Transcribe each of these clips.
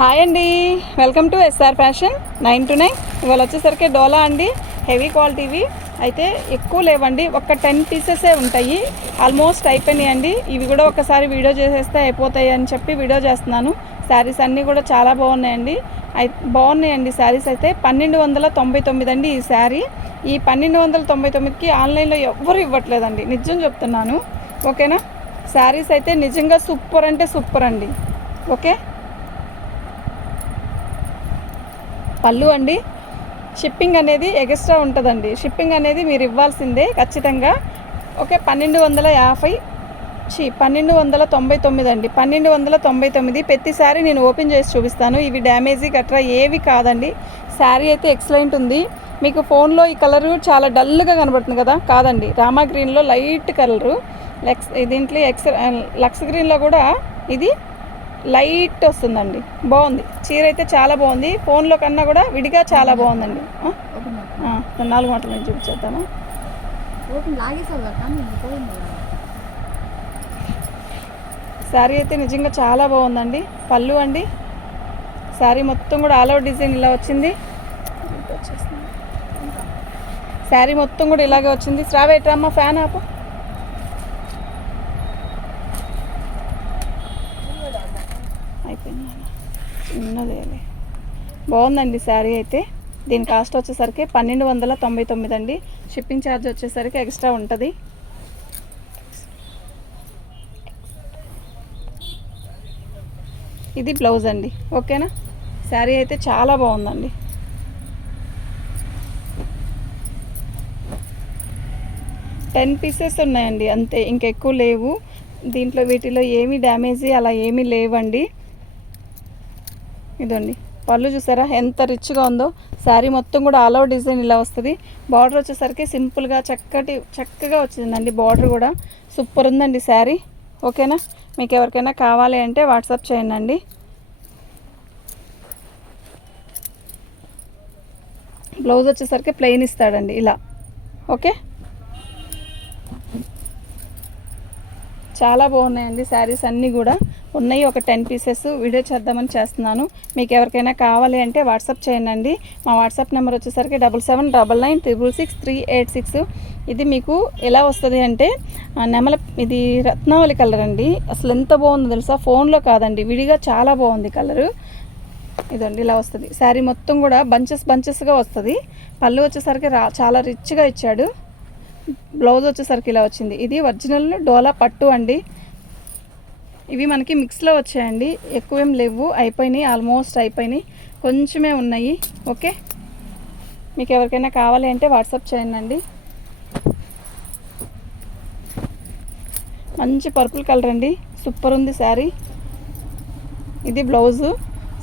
Hi అండి. Welcome to SR fashion nine two nine ఇవాళ వచ్చేసరికి డోలా అండి హెవీ క్వాలిటీవి అయితే ఎక్కువ లేవండి ఒక టెన్ పీసెసే ఉంటాయి. ఆల్మోస్ట్ అయిపోయినాయి అండి. ఇవి కూడా ఒకసారి వీడియో చేసేస్తే అయిపోతాయి అని చెప్పి వీడియో చేస్తున్నాను. శారీస్ అన్నీ కూడా చాలా బాగున్నాయండి. అయి బాగున్నాయండి శారీస్ అయితే. పన్నెండు వందల తొంభై తొమ్మిది అండి ఈ శారీ ఈ పన్నెండు వందల తొంభై తొమ్మిదికి ఆన్లైన్లో ఎవ్వరు ఇవ్వట్లేదండి. నిజం చెప్తున్నాను. ఓకేనా? శారీస్ అయితే నిజంగా సూపర్ అంటే సూపర్ అండి. ఓకే? పళ్ళు అండి. షిప్పింగ్ అనేది ఎక్స్ట్రా ఉంటుందండి. షిప్పింగ్ అనేది మీరు ఇవ్వాల్సిందే ఖచ్చితంగా. ఓకే పన్నెండు వందల యాభై చి పన్నెండు వందల తొంభై తొమ్మిది అండి. పన్నెండు వందల తొంభై తొమ్మిది ప్రతిసారి నేను ఓపెన్ చేసి చూపిస్తాను. ఇవి డ్యామేజీ గట్రా ఏవి కాదండి. శారీ అయితే ఎక్సలెంట్ ఉంది. మీకు ఫోన్లో ఈ కలరు చాలా డల్గా కనబడుతుంది కదా? కాదండి. రామా గ్రీన్లో లైట్ కలరు. లెక్స్ దీంట్లో ఎక్స్ లక్స్ గ్రీన్లో కూడా ఇది లైట్ వస్తుందండి. బాగుంది. చీర అయితే చాలా బాగుంది. ఫోన్లో కన్నా కూడా విడిగా చాలా బాగుందండి. నాలుగు మాటలు నేను చూపించేద్దామా శారీ అయితే నిజంగా చాలా బాగుందండి. పళ్ళు అండి. శారీ మొత్తం కూడా ఆల్ అవుట్ డిజైన్ ఇలా వచ్చింది. శారీ మొత్తం కూడా ఇలాగే వచ్చింది. శ్రావేట్రమ్మ ఫ్యాన్? ఆపు. అయిపోయింది చిన్నదేలే బాగుందండి శారీ అయితే. దీని కాస్ట్ వచ్చేసరికి పన్నెండు వందల తొంభై తొమ్మిది అండి. షిప్పింగ్ ఛార్జ్ వచ్చేసరికి ఎక్స్ట్రా ఉంటుంది. ఇది బ్లౌజ్ అండి. ఓకేనా? శారీ అయితే చాలా బాగుందండి. టెన్ పీసెస్ ఉన్నాయండి అంతే. ఇంకెక్కువ లేవు. దీంట్లో వీటిలో ఏమీ డ్యామేజీ అలా ఏమీ లేవండి. ఇదండి. పళ్ళు చూసారా? ఎంత రిచ్గా ఉందో. శారీ మొత్తం కూడా ఆల్ ఓవర్ డిజైన్ ఇలా వస్తుంది. బార్డర్ వచ్చేసరికి సింపుల్గా చక్కటి చక్కగా వచ్చిందండి బార్డర్ కూడా. సూపర్ ఉందండి శారీ. ఓకేనా? మీకు ఎవరికైనా కావాలి అంటే వాట్సాప్ చేయండి అండి బ్లౌజ్ వచ్చేసరికి ప్లెయిన్ ఇస్తాడండి ఇలా. ఓకే? చాలా బాగున్నాయండి శారీస్ అన్నీ కూడా. ఉన్నాయి. ఒక టెన్ పీసెస్ వీడియో చేద్దామని చేస్తున్నాను. మీకు ఎవరికైనా కావాలి అంటే వాట్సాప్ చేయండి. మా వాట్సాప్ నెంబర్ వచ్చేసరికి double seven double nine triple six three eight six ఇది మీకు ఎలా వస్తుంది అంటే నెమల ఇది రత్నావళి కలర్ అండి. అసలు ఎంత బాగుందో తెలుసా? ఫోన్లో కాదండి. విడిగా చాలా బాగుంది కలరు ఇదండి ఇలా వస్తుంది. శారీ మొత్తం కూడా బంచెస్ బంచెస్గా వస్తుంది. పళ్ళు వచ్చేసరికి రా చాలా రిచ్గా ఇచ్చాడు. బ్లౌజ్ వచ్చేసరికి ఇలా వచ్చింది. ఇది ఒరిజినల్ డోలా పట్టు అండి. ఇవి మనకి మిక్స్లో వచ్చాయండి. ఎక్కువేం లేవు. అయిపోయినాయి. ఆల్మోస్ట్ అయిపోయినాయి. కొంచెమే ఉన్నాయి. ఓకే? మీకు ఎవరికైనా కావాలి అంటే వాట్సాప్ చేయండి మంచి పర్పుల్ కలర్ అండి. సూపర్ ఉంది శారీ. ఇది బ్లౌజు.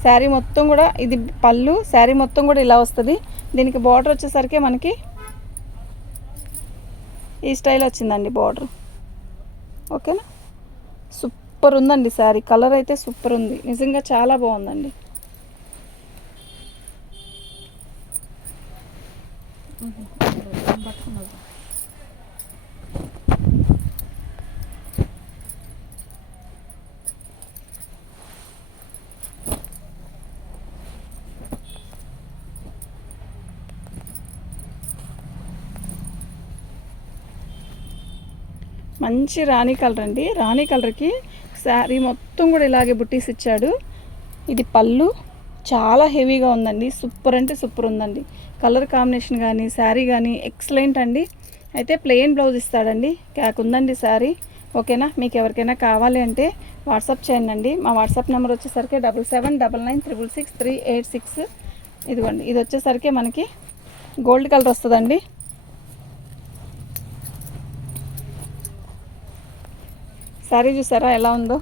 శారీ మొత్తం కూడా ఇది పళ్ళు. శారీ మొత్తం కూడా ఇలా వస్తుంది. దీనికి బార్డర్ వచ్చేసరికి మనకి ఈ స్టైల్ వచ్చిందండి బార్డర్. ఓకేనా? సూపర్ సూపర్ ఉందండి శారీ కలర్ అయితే సూపర్ ఉంది. నిజంగా చాలా బాగుందండి. మంచి రాణి కలర్ అండి. రాణి కలర్కి శారీ మొత్తం కూడా ఇలాగే బుట్టీస్ ఇచ్చాడు. ఇది పళ్ళు. చాలా హెవీగా ఉందండి. సూపర్ అంటే సూపర్ ఉందండి. కలర్ కాంబినేషన్ కానీ శారీ కానీ ఎక్సలెంట్ అండి. అయితే ప్లెయిన్ బ్లౌజ్ ఇస్తాడండి. క్యాక్ ఉందండి శారీ. ఓకేనా? మీకు ఎవరికైనా కావాలి అంటే వాట్సాప్ చేయండి మా వాట్సాప్ నెంబర్ వచ్చేసరికి double seven double nine triple six three eight six. ఇదిగోండి. ఇది వచ్చేసరికి మనకి గోల్డ్ కలర్ వస్తుందండి. శారీ చూసారా ఎలా ఉందో?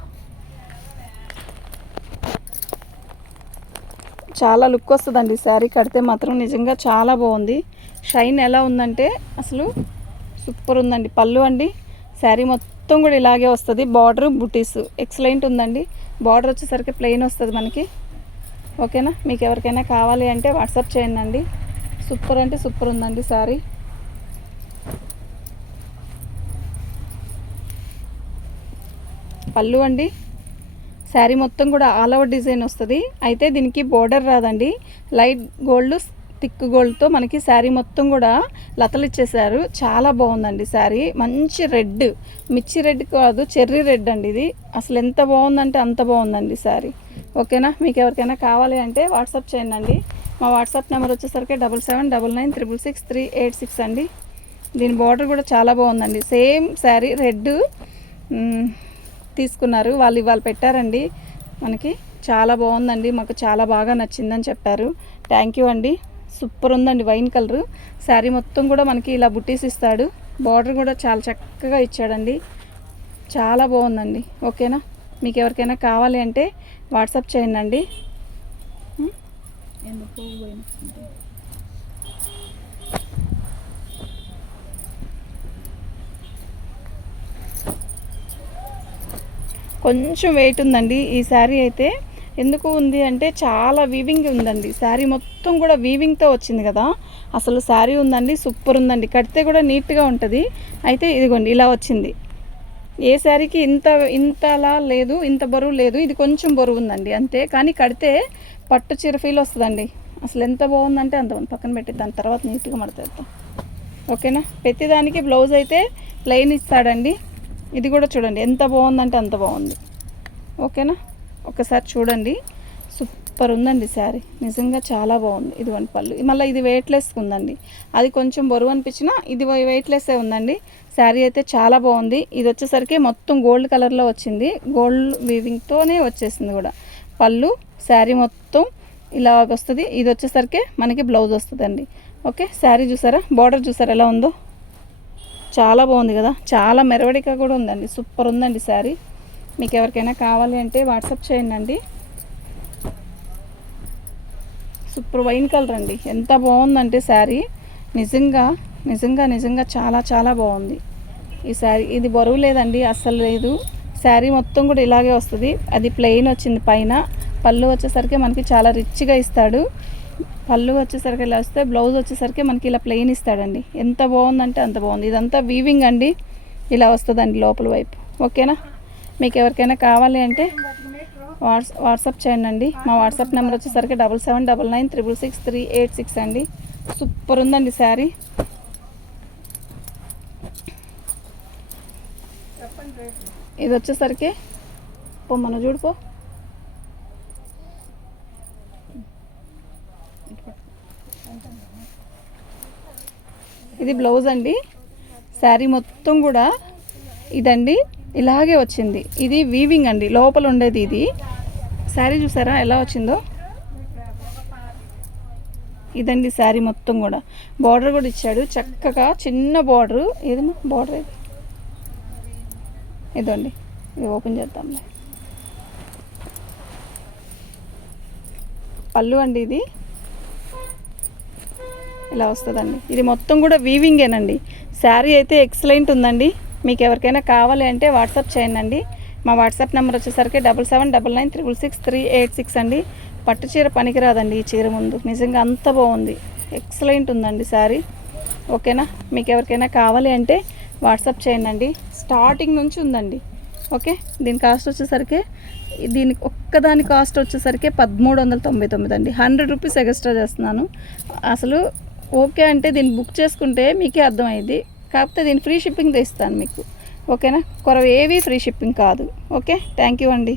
చాలా లుక్ వస్తుందండి శారీ కడితే మాత్రం నిజంగా చాలా బాగుంది. షైన్ ఎలా ఉందంటే అసలు సూపర్ ఉందండి. పళ్ళు అండి శారీ మొత్తం కూడా ఇలాగే వస్తుంది. బార్డర్ బుటీస్ ఎక్సలెంట్ ఉందండి. బార్డర్ వచ్చేసరికి ప్లెయిన్ వస్తుంది మనకి. ఓకేనా? మీకు ఎవరికైనా కావాలి అంటే వాట్సాప్ చేయండి సూపర్ అంటే సూపర్ ఉందండి శారీ. పళ్ళు అండి. శారీ మొత్తం కూడా ఆల్ ఓవర్ డిజైన్ వస్తుంది. అయితే దీనికి బోర్డర్ రాదండి. లైట్ గోల్డ్ థిక్ గోల్డ్తో మనకి శారీ మొత్తం కూడా లతలు ఇచ్చేసారు చాలా బాగుందండి శారీ. మంచి రెడ్ మిర్చి రెడ్ కాదు చెర్రీ రెడ్ అండి ఇది. అసలు ఎంత బాగుందంటే అంత బాగుందండి శారీ. ఓకేనా మీకు ఎవరికైనా కావాలి అంటే వాట్సాప్ చేయండి అండి. మా వాట్సాప్ నెంబర్ వచ్చేసరికి double seven double nine triple six three eight six అండి. దీని బార్డర్ కూడా చాలా బాగుందండి. సేమ్ శారీ రెడ్ తీసుకున్నారు. వాళ్ళు ఇవాళ పెట్టారండి. మనకి చాలా బాగుందండి. మాకు చాలా బాగా నచ్చిందని చెప్పారు. థ్యాంక్ యూ అండి. సూపర్ ఉందండి వైన్ కలర్. శారీ మొత్తం కూడా మనకి ఇలా బుట్టీస్ ఇస్తాడు. బార్డర్ కూడా చాలా చక్కగా ఇచ్చాడండి. చాలా బాగుందండి. ఓకేనా? మీకు ఎవరికైనా కావాలి అంటే వాట్సాప్ చేయండి అండి. ఎందుకు కొంచెం వెయిట్ ఉందండి. ఈ శారీ అయితే ఎందుకు ఉంది అంటే చాలా వీవింగ్ ఉందండి. శారీ మొత్తం కూడా వీవింగ్తో వచ్చింది కదా. అసలు శారీ ఉందండి సూపర్ ఉందండి. కడితే కూడా నీట్గా ఉంటుంది. అయితే ఇదిగోండి ఇలా వచ్చింది. ఏ శారీకి ఇంత ఇంతలా లేదు ఇంత బరువు లేదు. ఇది కొంచెం బరువు ఉందండి అంతే. కానీ కడితే పట్టు చీర ఫీల్ వస్తుందండి. అసలు ఎంత బాగుందంటే అంత పక్కన పెట్టి దాని తర్వాత నీట్గా మడతేద్దాం. ఓకేనా? ప్రతిదానికి బ్లౌజ్ అయితే ప్లెయిన్ ఇస్తాడండి. ఇది కూడా చూడండి. ఎంత బాగుందంటే అంత బాగుంది. ఓకేనా? ఒకసారి చూడండి. సూపర్ ఉందండి శారీ. నిజంగా చాలా బాగుంది. ఇది వన్ పళ్ళు మళ్ళీ ఇది వెయిట్లెస్ ఉందండి. అది కొంచెం బరువు అనిపించినా ఇది వెయిట్లెస్సే ఉందండి. శారీ అయితే చాలా బాగుంది. ఇది వచ్చేసరికి మొత్తం గోల్డ్ కలర్లో వచ్చింది. గోల్డ్ వీవింగ్తోనే వచ్చేసింది కూడా. పళ్ళు శారీ మొత్తం ఇలా వస్తుంది ఇది వచ్చేసరికి మనకి బ్లౌజ్ వస్తుందండి. ఓకే? శారీ చూసారా? బార్డర్ చూసారా? ఎలా ఉందో? చాలా బాగుంది కదా. చాలా మెరవడిగా కూడా ఉందండి. సూపర్ ఉందండి శారీ. మీకు ఎవరికైనా కావాలి అంటే వాట్సాప్ చేయండి అండి. సూపర్ వైన్ కలర్ అండి. ఎంత బాగుందంటే శారీ. నిజంగా నిజంగా నిజంగా చాలా చాలా బాగుంది. ఈ శారీ ఇది బరువు లేదండి అస్సలు లేదు. శారీ మొత్తం కూడా ఇలాగే వస్తుంది. అది ప్లెయిన్ వచ్చింది పైన. పళ్ళు వచ్చేసరికి మనకి చాలా రిచ్గా ఇస్తాడు. పళ్ళు వచ్చేసరికి ఇలా వస్తే బ్లౌజ్ వచ్చేసరికి మనకి ఇలా ప్లెయిన్ ఇస్తాడండి. ఎంత బాగుందంటే అంత బాగుంది. ఇదంతా వీవింగ్ అండి. ఇలా వస్తుందండి లోపల వైపు. ఓకేనా? మీకు ఎవరికైనా కావాలి అంటే వాట్స్ వాట్సాప్ చేయండి అండి. మా వాట్సాప్ నెంబర్ వచ్చేసరికి double seven double nine triple six three eight six అండి. సూపర్ ఉందండి శారీ. ఇది వచ్చేసరికి పో మన చూడుకో ఇది బ్లౌజ్ అండి. శారీ మొత్తం కూడా ఇదండి. ఇలాగే వచ్చింది. ఇది వీవింగ్ అండి. లోపల ఉండేది ఇది. శారీ చూసారా ఎలా వచ్చిందో? ఇదండి శారీ మొత్తం కూడా. బార్డర్ కూడా ఇచ్చాడు. చక్కగా చిన్న బార్డర్. ఏదమ్మా? బార్డర్ ఇది? ఇదండి. ఇది ఓపెన్ చేద్దాంలే. పళ్ళు అండి ఇది. ఇలా వస్తుందండి. ఇది మొత్తం కూడా వీవింగేనండి శారీ అయితే ఎక్సలెంట్ ఉందండి. మీకు ఎవరికైనా కావాలి అంటే వాట్సాప్ చేయండి మా వాట్సాప్ నెంబర్ వచ్చేసరికి double seven double nine triple six three eight six అండి. పట్టు చీర పనికిరాదండి ఈ చీర ముందు. నిజంగా అంత బాగుంది. ఎక్సలెంట్ ఉందండి శారీ. ఓకేనా? మీకు ఎవరికైనా కావాలి అంటే వాట్సాప్ చేయండి స్టార్టింగ్ నుంచి ఉందండి. ఓకే? దీని కాస్ట్ వచ్చేసరికి దీనికి ఒక్కదాని కాస్ట్ వచ్చేసరికి పదమూడు వందల తొంభై తొమ్మిది అండి. హండ్రెడ్ రూపీస్ ఎక్స్ట్రా చేస్తున్నాను. అసలు ఓకే అంటే దీన్ని బుక్ చేసుకుంటే మీకే అర్థమైంది. కాకపోతే దీని ఫ్రీ షిప్పింగ్ ఇస్తాను మీకు. ఓకేనా? కొరవ ఏవి ఫ్రీ షిప్పింగ్ కాదు. ఓకే? థ్యాంక్ యూ అండి.